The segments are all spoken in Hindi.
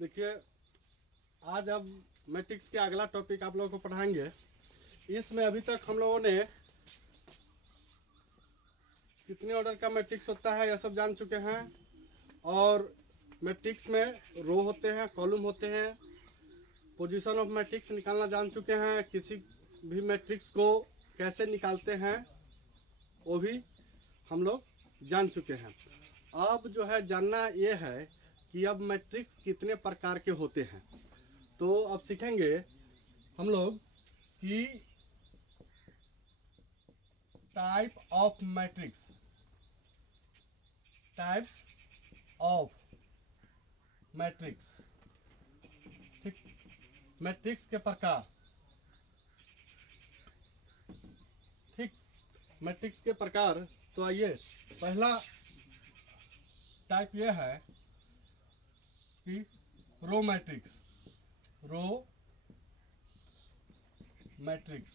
देखिए, आज अब मैट्रिक्स के अगला टॉपिक आप लोगों को पढ़ाएंगे। इसमें अभी तक हम लोगों ने कितने ऑर्डर का मैट्रिक्स होता है यह सब जान चुके हैं, और मैट्रिक्स में रो होते हैं, कॉलम होते हैं, पोजीशन ऑफ मैट्रिक्स निकालना जान चुके हैं। किसी भी मैट्रिक्स को कैसे निकालते हैं वो भी हम लोग जान चुके हैं। अब जो है जानना ये है कि अब मैट्रिक्स कितने प्रकार के होते हैं। तो अब सीखेंगे हम लोग कि type of matrix, types of matrix, ठीक, मैट्रिक्स के प्रकार, ठीक, मैट्रिक्स के प्रकार। तो आइए, पहला टाइप यह है कि रो मैट्रिक्स, रो मैट्रिक्स,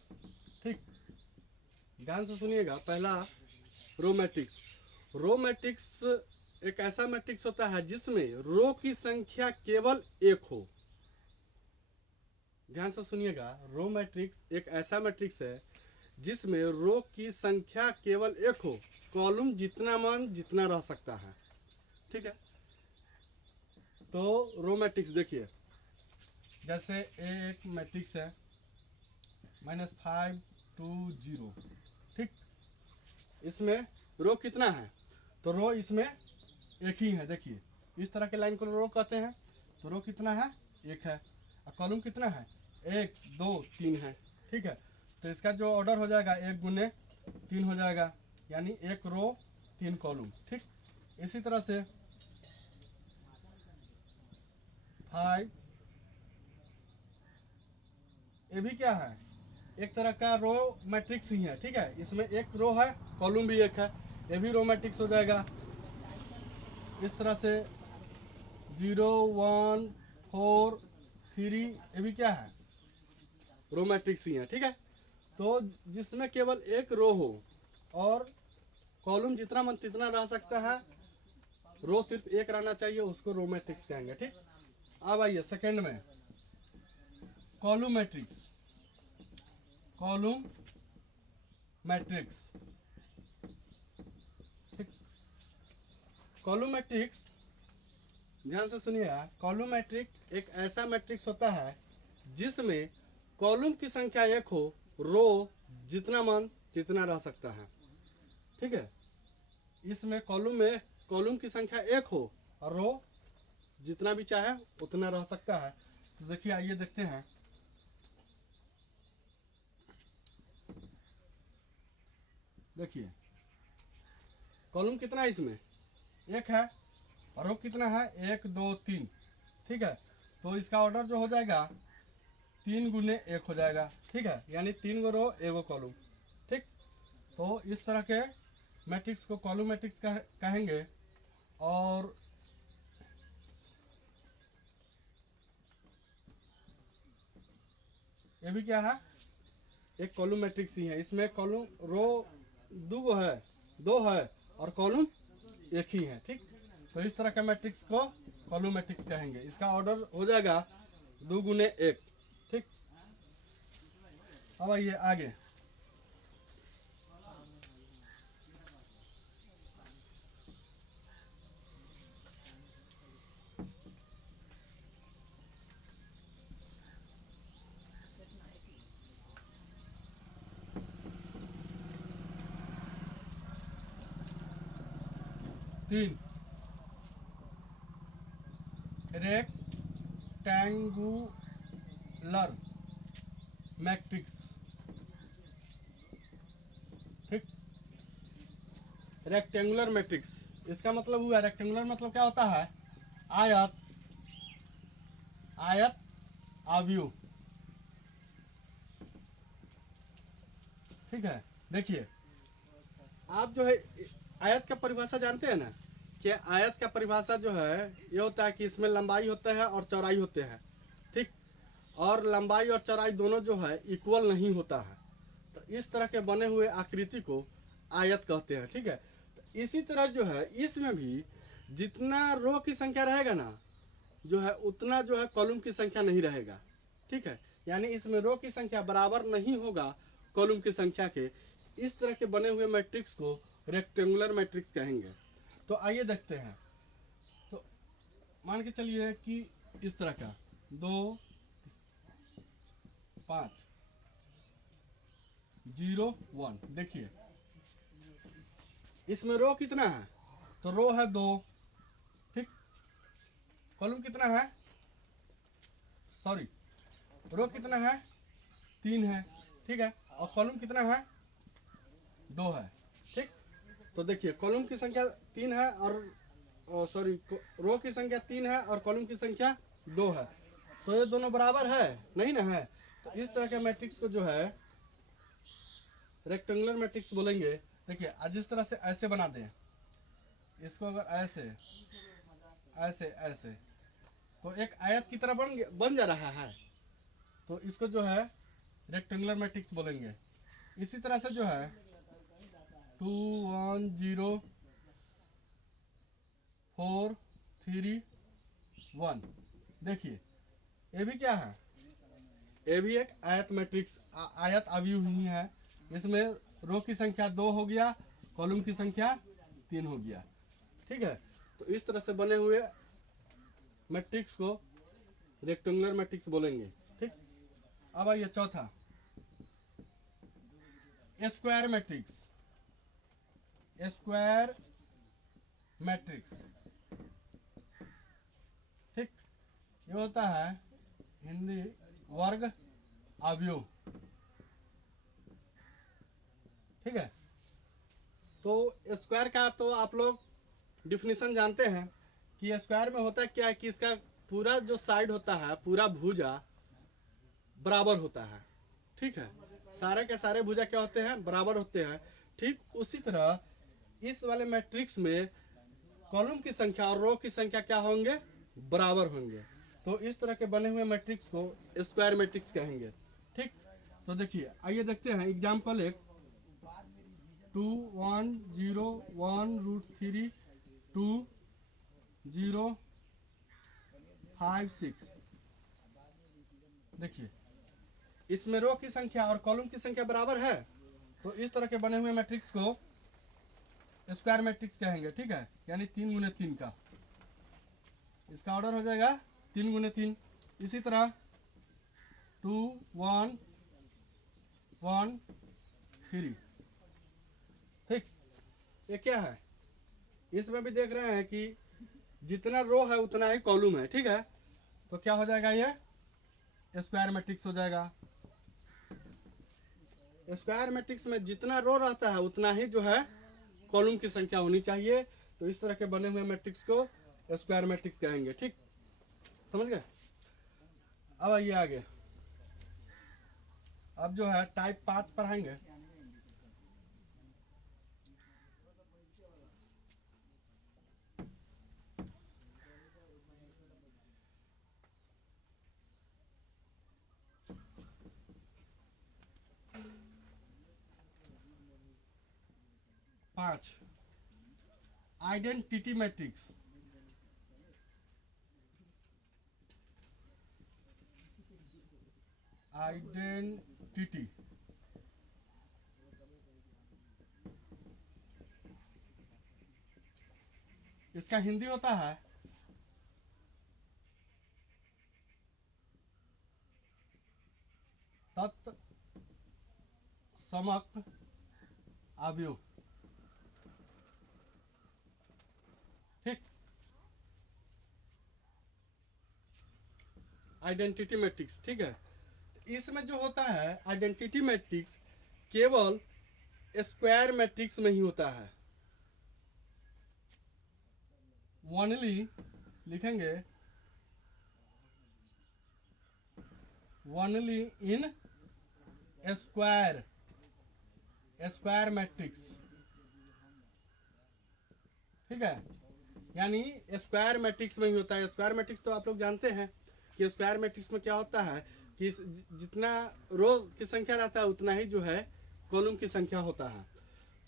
ठीक, ध्यान से सुनिएगा। पहला रो मैट्रिक्स। रो मैट्रिक्स एक ऐसा मैट्रिक्स होता है जिसमें रो की संख्या केवल एक हो। ध्यान से सुनिएगा, रो मैट्रिक्स एक ऐसा मैट्रिक्स है जिसमें रो की संख्या केवल एक हो, कॉलम जितना मन जितना रह सकता है, ठीक है। तो रो मैट्रिक्स देखिए, जैसे एक मैट्रिक्स है -5 2 0, ठीक, इसमें रो कितना है? तो रो इसमें एक ही है। देखिए, इस तरह के लाइन को रो कहते हैं। तो रो कितना है? एक है। और कॉलम कितना है? 1 2 3 है, ठीक है। तो इसका जो ऑर्डर हो जाएगा 1 गुने 3 हो जाएगा, यानी 1 रो 3 कॉलम, ठीक। इसी तरह से 5, ये भी क्या है? एक तरह का रो मैट्रिक्स ही है, ठीक है। इसमें एक रो है, कॉलम भी एक है, ये भी रो मैट्रिक्स हो जाएगा। इस तरह से 0 1 4 3, ये भी क्या है? रो मैट्रिक्स ही है, ठीक है। तो जिसमें केवल एक रो हो और कॉलम जितना मन तितना रह सकता है, रो सिर्फ एक रहना चाहिए, उसको रो मैट्रिक्स कहेंगे, ठीक। अब आइए सेकेंड में, कॉलम मैट्रिक्स, कॉलम मैट्रिक्स, ठीक। कॉलम मैट्रिक्स, ध्यान से सुनिएगा, कॉलम मैट्रिक्स एक ऐसा मैट्रिक्स होता है जिसमें कॉलम की संख्या एक हो, रो जितना मन जितना रह सकता है, ठीक है। इसमें कॉलम की संख्या एक हो और रो जितना भी चाहे उतना रह सकता है। तो देखिए, आइए देखते हैं। देखिए, कॉलम कितना है? इसमें एक है, और रो कितना है? 1 2 3, ठीक है। तो इसका ऑर्डर जो हो जाएगा 3 गुने 1 हो जाएगा, ठीक है, यानी 3 गो रो 1 कॉलम, ठीक। तो इस तरह के मैट्रिक्स को कॉलम मैट्रिक्स कहेंगे। और ये भी क्या है? एक कॉलम मैट्रिक्स ही है। इसमें कॉलम रो दो है और कॉलम एक ही है, ठीक। तो इस तरह के मैट्रिक्स को कॉलम मैट्रिक्स कहेंगे। इसका ऑर्डर हो जाएगा 2 गुने 1, ठीक। अब आइए आगे, तीन, रेक्टेंगुलर मैट्रिक्स, ठीक। रेक्टेंगुलर मैट्रिक्स, इसका मतलब हुआ, रेक्टेंगुलर मतलब क्या होता है? आयत, आयत आव्यूह, ठीक है। देखिए, आप जो है आयत का परिभाषा जानते हैं ना, कि आयत का परिभाषा जो है ये होता है कि इसमें लंबाई होता है और चौड़ाई होते हैं, ठीक। और लंबाई और चौड़ाई दोनों जो है इक्वल नहीं होता है। तो इस तरह के बने हुए आकृति को आयत कहते हैं, ठीक है। तो इसी तरह जो है इसमें भी जितना रो की संख्या रहेगा ना, जो है उतना जो है कॉलम की संख्या नहीं रहेगा। ठीक है, यानी इसमें रो की संख्या बराबर नहीं होगा कॉलम की संख्या के। इस तरह के बने हुए मैट्रिक्स को रेक्टेंगुलर मैट्रिक्स कहेंगे। तो आइए देखते हैं। तो मान के चलिए कि इस तरह का 2 5 0 1। देखिए इसमें रो कितना है, तो रो है 2, ठीक। कॉलम कितना है, सॉरी, रो कितना है 3 है, ठीक है, और कॉलम कितना है 2 है, ठीक। तो देखिए कॉलम की संख्या 3 है और सॉरी रो की संख्या 3 है और कॉलम की संख्या 2 है। तो ये दोनों बराबर है नहीं ना है। तो इस तरह के मैट्रिक्स को जो है रेक्टेंगुलर मैट्रिक्स बोलेंगे। देखिए आज जिस तरह से ऐसे बना दें, इसको अगर ऐसे ऐसे ऐसे, तो एक आयत की तरह बन जा रहा है, तो इसको जो है रेक्टेंगुलर मैट्रिक्स बोलेंगे। इसी तरह से जो है 2 1 0 4 3 1, देखिए ये भी क्या है, ये भी एक आयत मैट्रिक्स आयत अवयव ही है। इसमें रो की संख्या 2 हो गया, कॉलम की संख्या 3 हो गया, ठीक है। तो इस तरह से बने हुए मैट्रिक्स को रेक्टेंगुलर मैट्रिक्स बोलेंगे, ठीक। अब आइए चौथा, स्क्वायर मैट्रिक्स। स्क्वायर मैट्रिक्स, ठीक, ये होता है हिंदी वर्ग अवयव, ठीक है। तो स्क्वायर का तो आप लोग डिफिनीशन जानते हैं कि स्क्वायर में होता क्या है कि इसका पूरा जो साइड होता है, पूरा भुजा बराबर होता है, ठीक है। सारे के सारे भुजा क्या होते हैं, बराबर होते हैं। ठीक उसी तरह इस वाले मैट्रिक्स में कॉलम की संख्या और रो की संख्या क्या होंगे, बराबर होंगे। तो इस तरह के बने हुए मैट्रिक्स को स्क्वायर मैट्रिक्स कहेंगे, ठीक। तो देखिए आइए देखते हैं एग्जाम्पल एक, 2 1 0 1 √3 2 0 5 6। देखिए इसमें रो की संख्या और कॉलम की संख्या बराबर है, तो इस तरह के बने हुए मैट्रिक्स को स्क्वायर मैट्रिक्स कहेंगे, ठीक है। यानी 3 गुने 3 का, इसका ऑर्डर हो जाएगा 3 गुने 3। इसी तरह 2 1 1 3, ठीक। ये क्या है, इसमें भी देख रहे हैं कि जितना रो है उतना ही कॉलम है, ठीक है। तो क्या हो जाएगा, ये स्क्वायर मैट्रिक्स हो जाएगा। स्क्वायर मैट्रिक्स में जितना रो रहता है उतना ही जो है कॉलम की संख्या होनी चाहिए। तो इस तरह के बने हुए मैट्रिक्स को स्क्वायर मैट्रिक्स कहेंगे, ठीक, समझ गए। अब आइए आगे, अब जो है टाइप 5 पढ़ाएंगे। पांच, आइडेंटिटी मैट्रिक्स। आइडेंटिटी, इसका हिंदी होता है तत्समक अवयव, ठीक। आइडेंटिटी मैट्रिक्स, ठीक है। इसमें जो होता है आइडेंटिटी मैट्रिक्स केवल स्क्वायर मैट्रिक्स में ही होता है। ओनली लिखेंगे only in square, square matrix, ठीक है। यानी स्क्वायर मैट्रिक्स में ही होता है। स्क्वायर मैट्रिक्स तो आप लोग जानते हैं कि स्क्वायर मैट्रिक्स में क्या होता है कि जितना रो की संख्या रहता है उतना ही जो है कॉलम की संख्या होता है।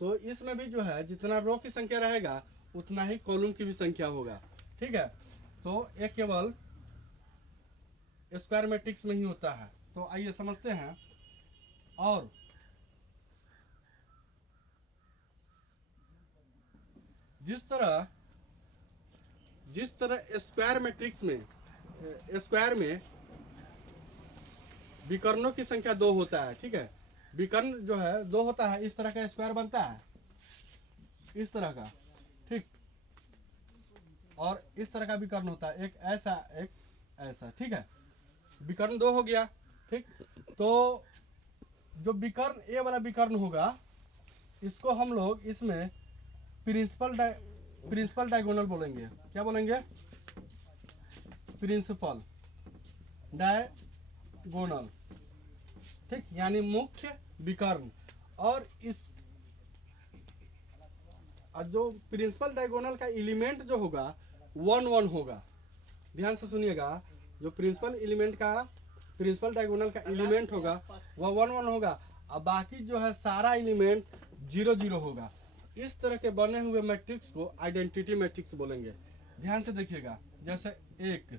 तो इसमें भी जो है जितना रो की संख्या रहेगा उतना ही कॉलम की भी संख्या होगा, ठीक है। तो एक केवल स्क्वायर मैट्रिक्स में ही होता है। तो आइए समझते हैं। और जिस तरह स्क्वायर मैट्रिक्स में स्क्वायर में विकर्णों की संख्या 2 होता है, ठीक है, विकर्ण जो है 2 होता है, इस तरह का स्क्वायर बनता है, इस तरह का, ठीक, और इस तरह का विकर्ण होता है, एक ऐसा, ठीक है, विकर्ण 2 हो गया, ठीक। तो जो विकर्ण ए वाला विकर्ण होगा, इसको हम लोग इसमें प्रिंसिपल डायगोनल बोलेंगे। क्या बोलेंगे? प्रिंसिपल डायगोनल, ठीक, यानी मुख्य विकर्ण। और इस जो प्रिंसिपल डायगोनल का एलिमेंट जो होगा 1 1 होगा। ध्यान से सुनिएगा, जो प्रिंसिपल डायगोनल का एलिमेंट होगा वह 1 1 होगा, और बाकी जो है सारा एलिमेंट 0 0 होगा। इस तरह के बने हुए मैट्रिक्स को आइडेंटिटी मैट्रिक्स बोलेंगे। ध्यान से देखिएगा, जैसे एक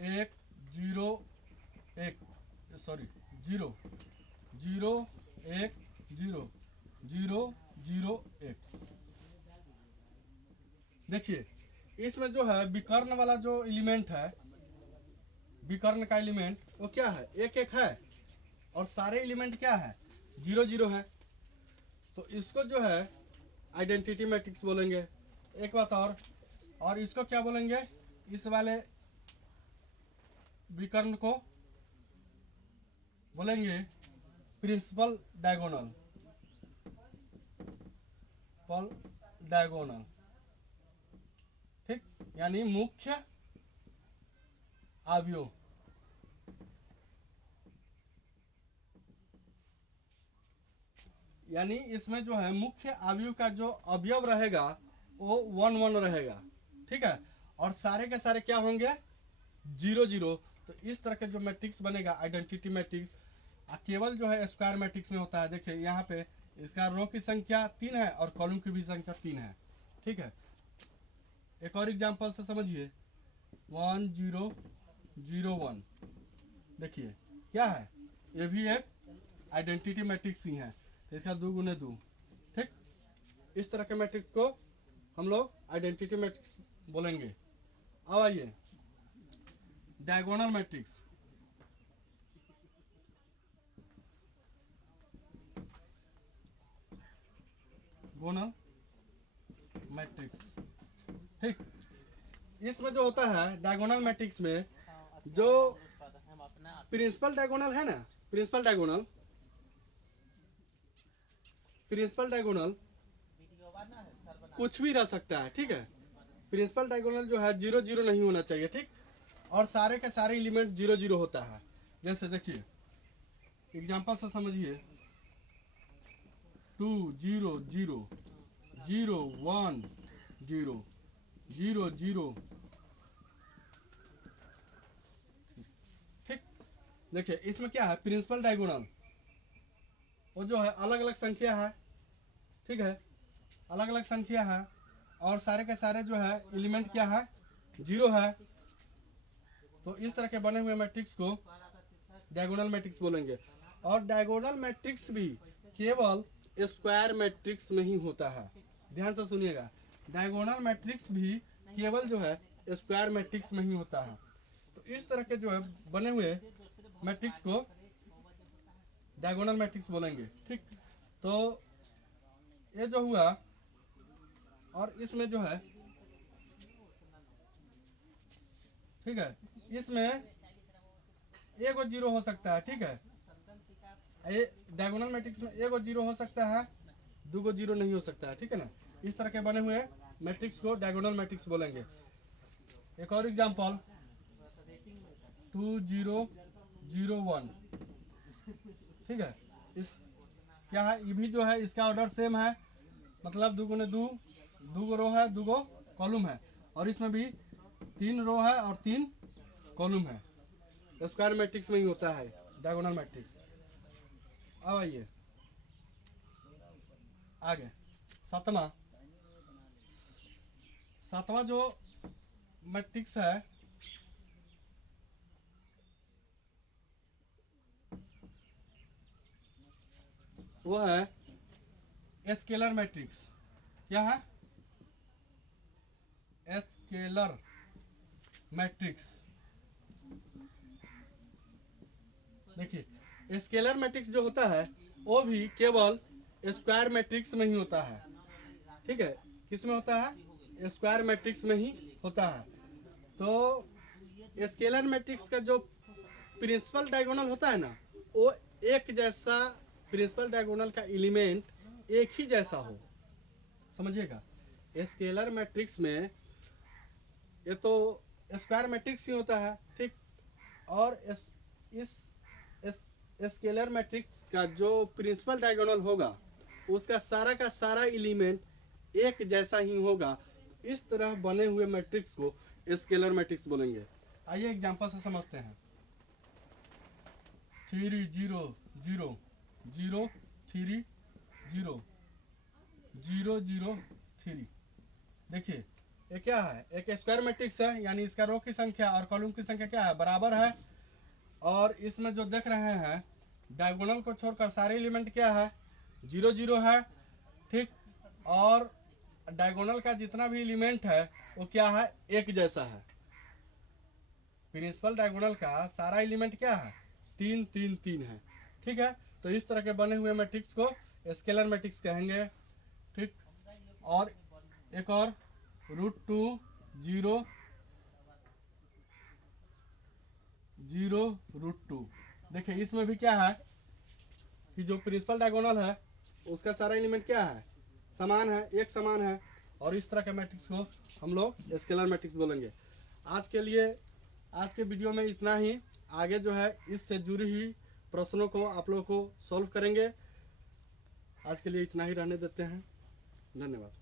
एक 0 1 सॉरी 0 0 1 0 0 0 1। देखिए इसमें जो है विकर्ण वाला जो एलिमेंट है, विकर्ण का एलिमेंट वो क्या है? 1 1 है, और सारे एलिमेंट क्या है? 0 0 है। तो इसको जो है आइडेंटिटी मैट्रिक्स बोलेंगे। एक बात और इसको क्या बोलेंगे? इस वाले विकर्ण को बोलेंगे प्रिंसिपल डायगोनल, ठीक, यानी मुख्य अवयव। यानी इसमें जो है मुख्य अवयव का जो अवयव रहेगा वो 1 1 रहेगा, ठीक है, और सारे के सारे क्या होंगे? 0 0। तो इस तरह के जो मैट्रिक्स बनेगा आइडेंटिटी मैट्रिक्स, केवल जो है स्क्वायर मैट्रिक्स में होता है। देखिए यहाँ पे इसका रो की संख्या 3 है और कॉलम की भी संख्या 3 है, ठीक है। एक और एग्जांपल से समझिए, 1 0 0 1। देखिए क्या है, ये भी एक आइडेंटिटी मैट्रिक्स ही है, तो इसका 2 गुने 2, ठीक। इस तरह के मैट्रिक्स को हम लोग आइडेंटिटी मैट्रिक्स बोलेंगे। अब आइए डायगोनल मैट्रिक्स। गोनल मैट्रिक्स, ठीक। इसमें जो होता है डायगोनल मैट्रिक्स में जो प्रिंसिपल डायगोनल है ना, प्रिंसिपल डायगोनल कुछ भी रह सकता है, ठीक है। प्रिंसिपल डायगोनल जो है 0 0 नहीं होना चाहिए, ठीक, और सारे के सारे एलिमेंट 0 0 होता है। जैसे देखिए एग्जांपल से समझिए, 2 0 0 0 1 0 0 0, ठीक। देखिए इसमें क्या है, प्रिंसिपल डायगोनल वो जो है अलग अलग संख्या है, ठीक है, अलग अलग संख्या है, और सारे के सारे जो है एलिमेंट क्या है? 0 है। तो इस तरह के बने हुए मैट्रिक्स को डायगोनल मैट्रिक्स बोलेंगे। और डायगोनल मैट्रिक्स भी केवल स्क्वायर मैट्रिक्स में ही होता है। ध्यान से सुनिएगा, डायगोनल मैट्रिक्स भी केवल जो है स्क्वायर मैट्रिक्स में ही होता है। तो इस तरह के जो है बने हुए मैट्रिक्स को डायगोनल मैट्रिक्स बोलेंगे, ठीक। तो ये जो हुआ, और इसमें जो है, ठीक है, इसमें एक 0 हो सकता है, ठीक है। ये डायगोनल मैट्रिक्स में एक 0 हो सकता है, 2 0 नहीं हो सकता है, ठीक है ना। इस तरह के बने हुए मैट्रिक्स को डायगोनल मैट्रिक्स बोलेंगे। एक और एग्जांपल, 2 0 0 1, ठीक है। इस क्या है, ये भी जो है इसका ऑर्डर सेम है, मतलब 2 गुने 2, 2 रो है, 2 कॉलम है, और इसमें भी 3 रो है और 3 कॉलम है। स्क्वायर मैट्रिक्स में ही होता है डायगोनल मैट्रिक्स। अब आइए आगे सातवां जो मैट्रिक्स है वो है स्केलर मैट्रिक्स। क्या है? Scalar matrix. देखिए स्केलर मैट्रिक्स जो होता है वो भी केवल स्क्वायर मैट्रिक्स में ही होता है। ठीक है, किस में होता है? स्क्वायर मैट्रिक्स में ही होता है। तो स्केलर मैट्रिक्स का जो प्रिंसिपल डायगोनल होता है ना, वो एक जैसा, प्रिंसिपल डायगोनल का एलिमेंट एक ही जैसा हो, समझिएगा। स्केलर मैट्रिक्स में ये तो स्क्वायर मैट्रिक्स ही होता है, ठीक। और इस स्केलर मैट्रिक्स का जो प्रिंसिपल डायगोनल होगा उसका सारा का सारा एलिमेंट एक जैसा ही होगा। इस तरह बने हुए मैट्रिक्स को स्केलर मैट्रिक्स बोलेंगे। आइए एग्जांपल से समझते हैं। 3 0 0 0 3 0 0 0 3। देखिए ये क्या है? एक स्क्वायर मैट्रिक्स है, यानी इसका रो की संख्या और कॉलम की संख्या क्या है? बराबर है। और इसमें जो देख रहे हैं डायगोनल को छोड़कर सारे एलिमेंट क्या है? 0 0 है, ठीक। और डायगोनल का जितना भी एलिमेंट है वो क्या है? एक जैसा है। प्रिंसिपल डायगोनल का सारा एलिमेंट क्या है? 3 3 3 है, ठीक है। तो इस तरह के बने हुए मैट्रिक्स को स्केलर मैट्रिक्स कहेंगे, ठीक। और एक और √2 0 0 √2। देखिए इसमें भी क्या है कि जो प्रिंसिपल डायगोनल है उसका सारा एलिमेंट क्या है? समान है, एक समान है। और इस तरह के मैट्रिक्स को हम लोग स्केलर मैट्रिक्स बोलेंगे। आज के लिए, आज के वीडियो में इतना ही। आगे जो है इससे जुड़ी हुई प्रश्नों को आप लोगों को सॉल्व करेंगे। आज के लिए इतना ही रहने देते हैं। धन्यवाद।